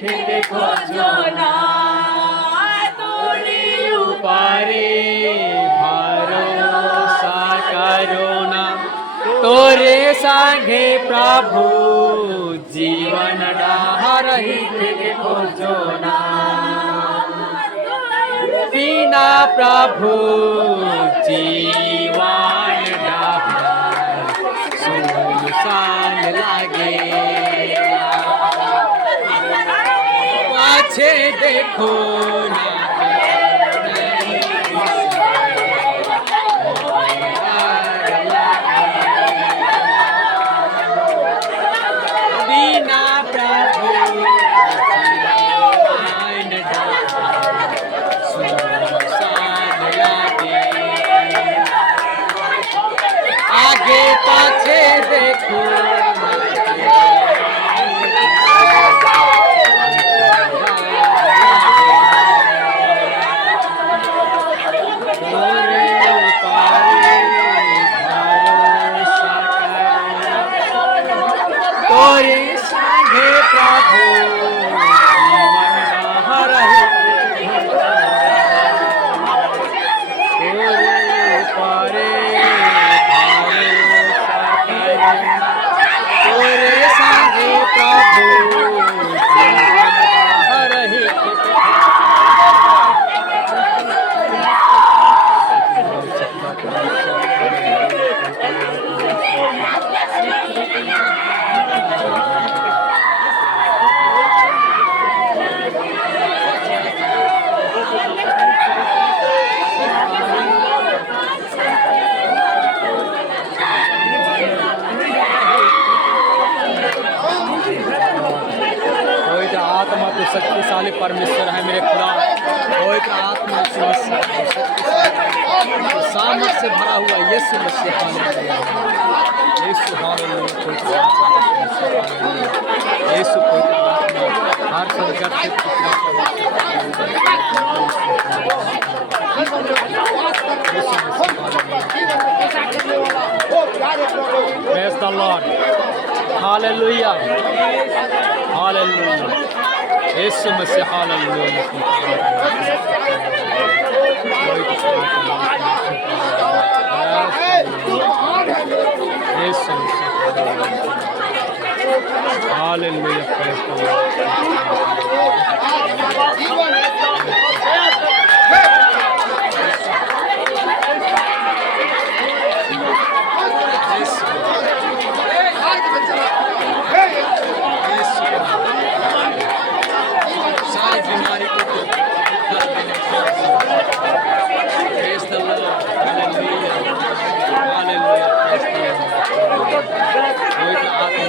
থেকে খোঁজো না, তোরে উপারে ভরসা করো না। তোরে संगे प्रभु जीवन डाहरही থেকে খোঁজো না। बिना प्रभु जीवन डाहर सुनसान लागे। पाछे देखो ना बिना प्रभु जीवन डाहर सुनसान लागे। आगे पाछे देखो तोरे संगे प्रभु जीवन डाहरही तोरे ऊपरे भरोसा करो। तोरे संगे प्रभु जीवन डाहरही पवित्र आत्मा तो शक्तिशाली परमेश्वर है मेरे खुदा। पवित्र आत्मा सामर्थ से भरा हुआ यीशु मसीह हालेलुया। यीशु हालेलुया। यीशु पवित्र आत्मा हर संकट से Praise the Lord. Hallelujah. Hallelujah. Yeshu Masih hallelujah. Yeshu Masih hallelujah. Praise the Lord. सारी बीमारी को Praise the Lord. Hallelujah. Hallelujah. Praise the Lord. पवित्र आत्मा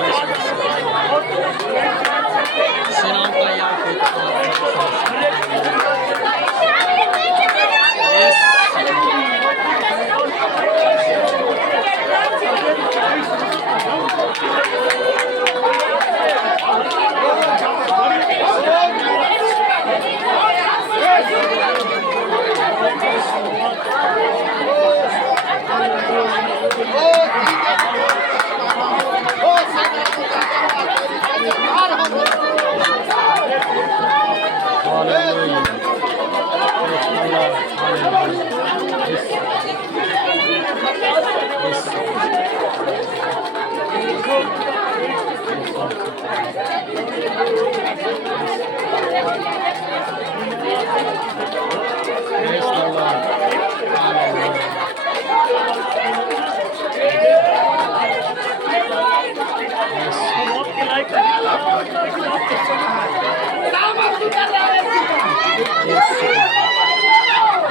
सेनाओं का याद पवित्र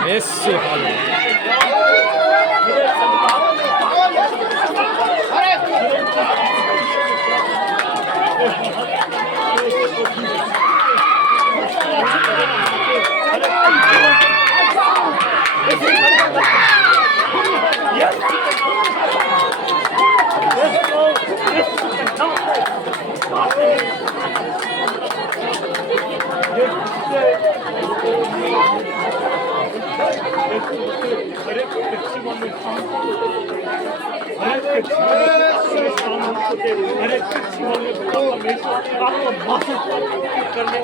Yes, करने